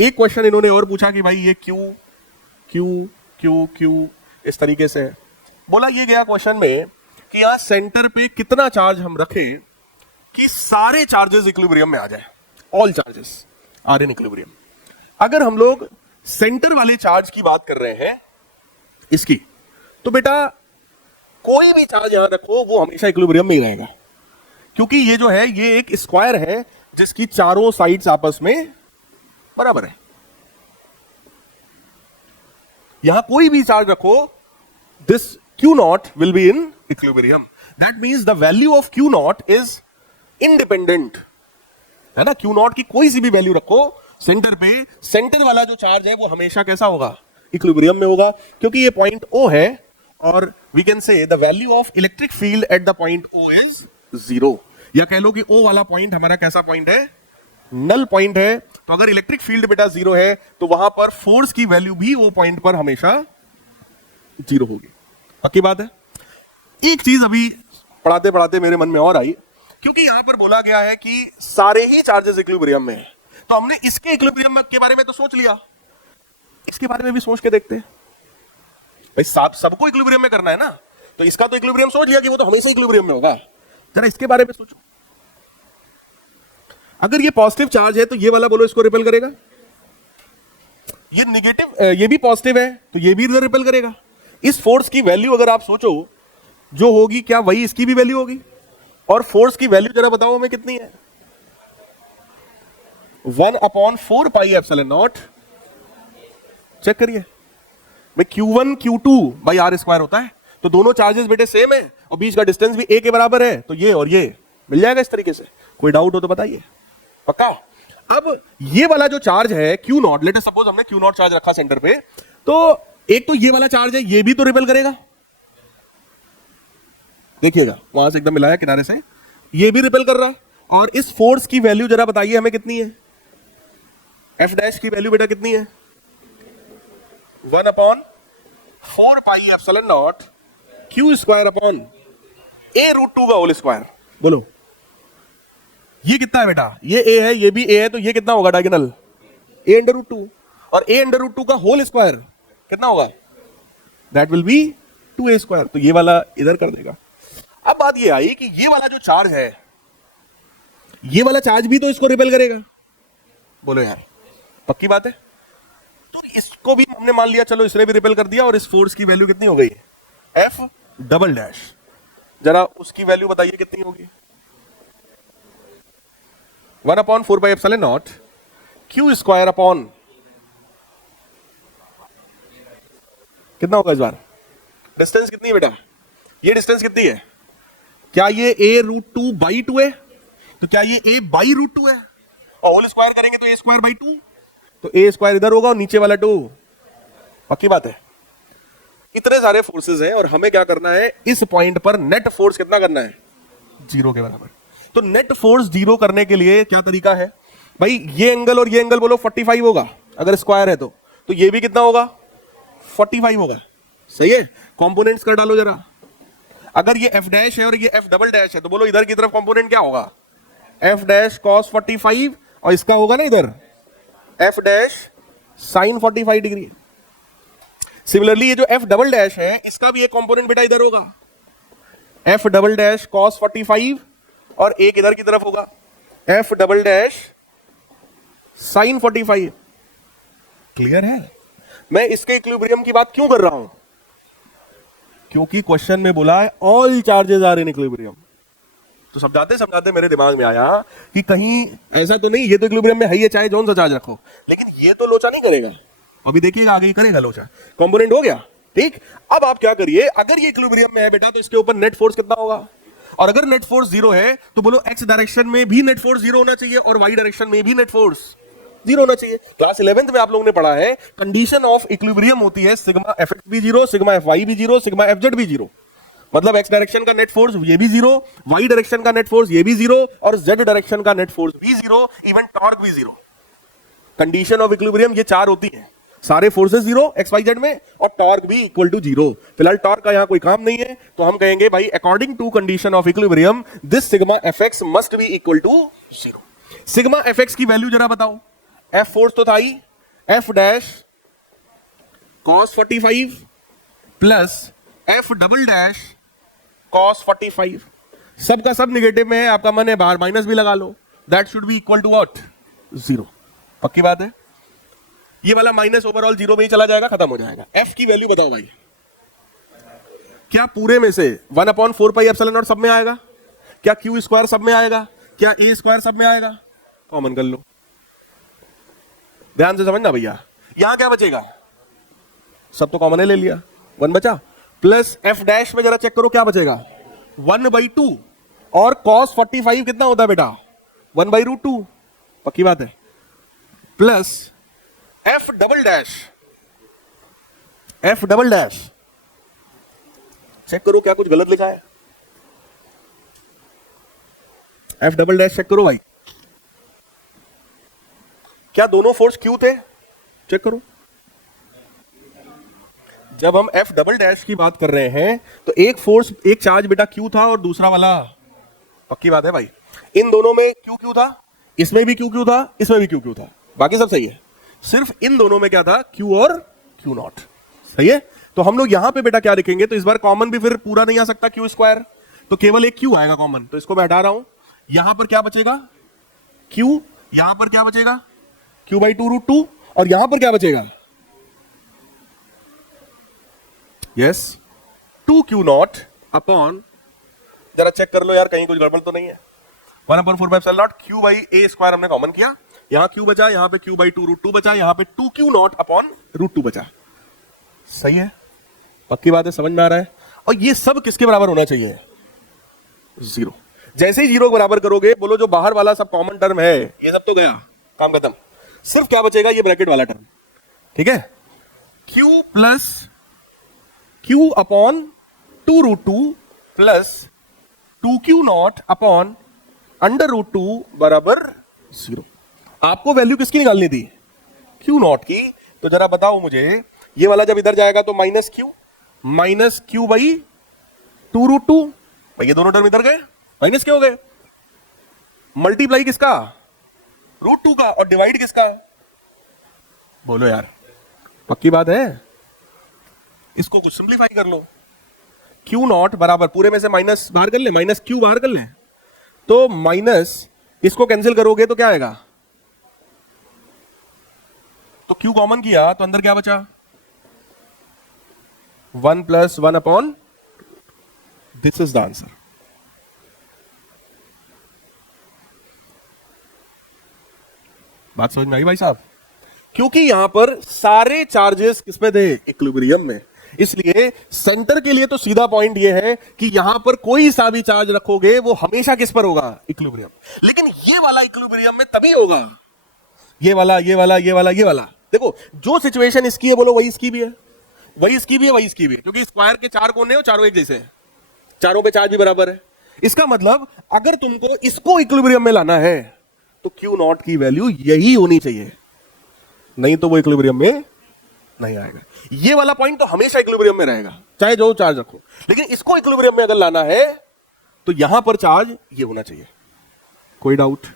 एक क्वेश्चन इन्होंने और पूछा कि भाई ये क्यू क्यू क्यू क्यू इस तरीके से है। बोला ये गया क्वेश्चन में कि यहां सेंटर पे कितना चार्ज हम रखें कि सारे चार्जेस इक्विलिब्रियम में आ जाए, all charges are in equilibrium. अगर हम लोग सेंटर वाले चार्ज की बात कर रहे हैं इसकी, तो बेटा कोई भी चार्ज यहां रखो वो हमेशा इक्विलिब्रियम में ही रहेगा, क्योंकि ये जो है ये एक स्क्वायर है जिसकी चारों साइड्स आपस में बराबर है। यहां कोई भी चार्ज रखो, this Q naught will be in equilibrium. That means the value of Q naught is independent, है ना। Q naught की कोई सी भी वैल्यू रखो सेंटर पे, सेंटर वाला जो चार्ज है वो हमेशा कैसा होगा, इक्विलिब्रियम में होगा, क्योंकि ये पॉइंट O है और we can say the value of electric field at the point O is 0, या कह लो कि O वाला पॉइंट हमारा कैसा पॉइंट है, नल पॉइंट है। तो अगर इलेक्ट्रिक फील्ड बेटा 0 है तो वहां पर फोर्स की वैल्यू भी O पॉइंट पर हमेशा 0 होगी। पक्की बात है। एक चीज अभी पढ़ाते पढ़ाते मेरे मन में और आई, क्योंकि यहां पर बोला गया है कि सारे ही चार्जेस इक्विलिब्रियम में है, तो हमने इसके इक्विलिब्रियम के बारे में तो सोच लिया, इसके बारे में भी सोच के देखते हैं। भाई सबको इक्विलिब्रियम में करना है ना, तो इसका तो इक्विलिब्रियम सोच लिया कि वो तो हमेशा इक्विलिब्रियम में होगा, जरा इसके बारे में सोचो। अगर ये पॉजिटिव चार्ज है तो ये वाला बोलो इसको रिपेल करेगा, ये नेगेटिव, ये भी पॉजिटिव है तो ये भी इधर रिपेल करेगा। इस फोर्स की वैल्यू अगर आप सोचो जो होगी, क्या वही इसकी भी वैल्यू होगी? और फोर्स की वैल्यू जरा बताओ हमें कितनी है? 1/4 पाई एप्सिलॉन नॉट। चेक करिए भाई, Q1 Q2 by are square होता है, तो दोनों चार्जेस बेटे सेम है और बीच का डिस्टेंस भी A के बराबर है, तो ये और ये मिल जाएगा इस तरीके से। कोई डाउट हो तो बताइए, पक्का? अब ये वाला जो चार्ज है Q not, let us suppose हमने Q नॉट चार्ज रखा सेंटर पे, तो एक तो ये वाला चार्ज है, ये भी तो रिपेल करेगा, देखिएगा वहां से एकदम मिलाया किनारे से, ये भी रिपेल कर रहा है। और इस फोर्स की वैल्यू जरा बताइए हमें कितनी है? F डैश की वैल्यू बेटा कितनी है? 1/4 pi epsilon not Q square upon A√2 का होल स्क्वायर। बोलो ये कितना है बेटा? ये A है, ये भी A है, तो ये कितना होगा डायगोनल? A√2, और A√2 का होल स्क्वायर कितना होगा? That will be 2A square, तो ये वाला इधर कर देगा। अब बात ये आई कि ये वाला जो चार्ज है, ये वाला चार्ज भी तो इसको रिपेल करेगा। बोलो यार, पक्की बात है? तो इसको भी हमने मान लिया, चलो इसने भी रिपेल कर दिया, और इस फोर्स की वैल्यू कितनी हो गई? F double dash. जरा उसकी वैल्यू बताइए कितनी होगी? 1/4 pi epsilon not Q square upon कितना होगा इस बार? डिस्टेंस कितनी है बेटा? ये डिस्टेंस कितनी है? क्या ये A√2 बाई 2 है? तो क्या ये A बाई √2 है? और होल स्क्वायर करेंगे तो A स्क्वायर बाई 2, तो A स्क्वायर इधर होगा और नीचे वाला 2। पक्की बात है? इतने सारे फोर्सेस हैं और हमें क्या करना है, इस पॉइंट पर नेट फोर्स कितना करना है? 0 के बराबर। तो नेट फोर्स 0 करने के लिए क्या तरीका है भाई? ये एंगल और ये एंगल बोलो 45 होगा, अगर स्क्वायर है तो ये भी कितना होगा? 45 होगा। सही है? कंपोनेंट्स कर डालो जरा। अगर ये F डैश है और ये F डबल डैश है, तो बोलो इधर की तरफ कंपोनेंट क्या होगा? F डैश cos 45, और इसका होगा ना इधर F dash sin 45 degree. Similarly ये जो F डबल डैश है, इसका भी एक कंपोनेंट बेटा इधर होगा, F डबल डैश cos 45, और एक इधर की तरफ होगा F double dash sin 45। Clear है? मैं इसके इक्विलिब्रियम की बात क्यों कर रहा हूं? क्योंकि क्वेश्चन में बोला है all charges are in equilibrium. तो समझाते समझाते मेरे दिमाग में आया कि कहीं ऐसा तो नहीं, ये तो इक्विलिब्रियम में है ही है, चाहे जौन सा चार्ज रखो, लेकिन ये तो लोचा नहीं करेगा। अभी देखिएगा आगे ही करेगा लोचा। कंपोनेंट हो गया, ठीक। अब आप क्या करिए, अगर ये इक्विलिब्रियम में है बेटा, तो इसके ऊपर नेट फोर्स कितना होगा? और अगर नेट फोर्स 0 है तो बोलो एक्स डायरेक्शन में भी नेट फोर्स 0 होना चाहिए और वाई डायरेक्शन में भी नेट फोर्स 0 होना चाहिए। क्लास 11th में आप लोगों ने पढ़ा है, कंडीशन ऑफ इक्विलिब्रियम होती है सिग्मा एफएक्स भी 0, सिग्मा एफवाई भी 0, सिग्मा एफजेड भी 0। मतलब एक्स डायरेक्शन का नेट फोर्स ये भी 0, वाई डायरेक्शन का नेट फोर्स ये भी 0, और जेड डायरेक्शन का नेट फोर्स भी 0, इवन टॉर्क भी 0। कंडीशन ऑफ इक्विलिब्रियम ये 4 होती है, सारे फोर्सेस 0 एक्स वाई जेड में, और टॉर्क भी इक्वल टू 0। फिलहाल टॉर्क का यहां कोई काम नहीं है, तो हम कहेंगे भाई according to condition of equilibrium this sigma FX must be equal to 0। Sigma FX की वैल्यू जरा बताओ। एफ फोर्स तो था ही, F dash cos 45 plus F double dash cos 45, सब का सब निगेटिव में है, आपका मन है बाहर माइनस भी लगा लो, that should be equal to what, 0। पक्की बात है, ये वाला माइनस ओवरऑल 0 में ही चला जाएगा, खत्म हो जाएगा। एफ की वैल्यू बताओ भाई, क्या पूरे में से 1/4 पाई एप्सिलॉन नॉट सब में आएगा, क्या क्यू स्क्वायर सब में आएगा, क्या ए स्क्वायर सब में आएगा, कॉमन कर लो, ध्यान से समझना भैया। यहां क्या बचेगा, सब तो कॉमन है ले लिया, 1 बचा, प्लस एफ डैश में जरा चेक करो क्या बचेगा, 1/2, और cos 45 कितना होता है बेटा, 1/√2, पक्की बात है, plus F double dash check करो क्या कुछ गलत लिखा है, एफ डबल डैश चेक करो भाई, क्या दोनों फोर्स क्यू थे, चेक करो। जब हम एफ डबल डैश की बात कर रहे हैं तो एक फोर्स, एक चार्ज बेटा क्यू था और दूसरा वाला, पक्की बात है भाई, इन दोनों में क्यू था, इसमें भी क्यू था, इसमें भी क्यू था, बाकी सब सही है, सिर्फ इन दोनों में क्या था, क्यू और क्यू नॉट, सही है। तो हम लोग यहां पे बेटा क्या लिखेंगे, तो इस बार कॉमन भी फिर पूरा नहीं आ सकता क्यू स्क्वायर, तो केवल एक क्यू आएगा कॉमन, तो इसको मैं हटा रहा हूं, यहां पर क्या बचेगा, क्यू, यहां पर क्या बचेगा, q/2√2, और यहां पर क्या बचेगा, यस 2q0 अपॉन, जरा चेक कर लो यार कहीं कुछ गड़बड़ तो नहीं है, 1/4 q/a स्क्वायर हमने कॉमन किया, यहां q बचा, यहां पे q/2√2 बचा, यहां पे 2q0 अपॉन √2 बचा, सही है, पक्की बात है, समझ में आ रहा है। और ये सब किसके बराबर होना चाहिए, 0। जैसे ही 0 को बराबर करोगे, बोलो जो बाहर वाला सब कॉमन टर्म है ये सब तो गया, काम खत्म, सिर्फ क्या बचेगा, ये ब्रैकेट वाला टर्म, ठीक है, q plus q upon 2√2 plus 2q0 upon √2 बराबर 0। आपको वैल्यू किसकी निकालनी थी, q0 की, तो जरा बताओ मुझे, ये वाला जब इधर जाएगा तो माइनस क्यू बाई 2√2, भाई ये दोनों टर्म इधर गए, माइनस क्या हो गए, मल्टीप्लाई किसका, √2 का, और डिवाइड किसका, बोलो यार, पक्की बात है, इसको कुछ सिंप्लीफाई कर लो, Q0 बराबर, पूरे में से माइनस बाहर कर ले, माइनस क्यू बाहर कर ले, तो माइनस इसको कैंसिल करोगे तो क्या आएगा, तो Q कॉमन किया तो अंदर क्या बचा, 1 + 1 upon, this is the answer. बात समझ में आई भाई साहब, क्योंकि यहां पर सारे चार्जेस किसमें थे, इक्विलिब्रियम में, इसलिए सेंटर के लिए तो सीधा पॉइंट ये है कि यहां पर कोई सा भी चार्ज रखोगे वो हमेशा किस पर होगा, इक्विलिब्रियम, लेकिन ये वाला इक्विलिब्रियम में तभी होगा, ये वाला, ये वाला, ये वाला, ये वाला, देखो जो सिचुएशन इसकी है बोलो वही इसकी भी है, वही इसकी भी है, वही इसकी भी है, क्योंकि स्क्वायर के 4 कोने हो, चारों एक जैसे हैं, चारों पे चार्ज भी बराबर है, इसका मतलब अगर तुमको इसको इक्विलिब्रियम में लाना है तो Q0 की वैल्यू यही होनी चाहिए, नहीं तो वो इक्विलिब्रियम में नहीं आएगा। ये वाला पॉइंट तो हमेशा इक्विलिब्रियम में रहेगा, चाहे जो चार्ज रखो, लेकिन इसको इक्विलिब्रियम में अगर लाना है तो यहां पर चार्ज ये होना चाहिए। कोई डाउट?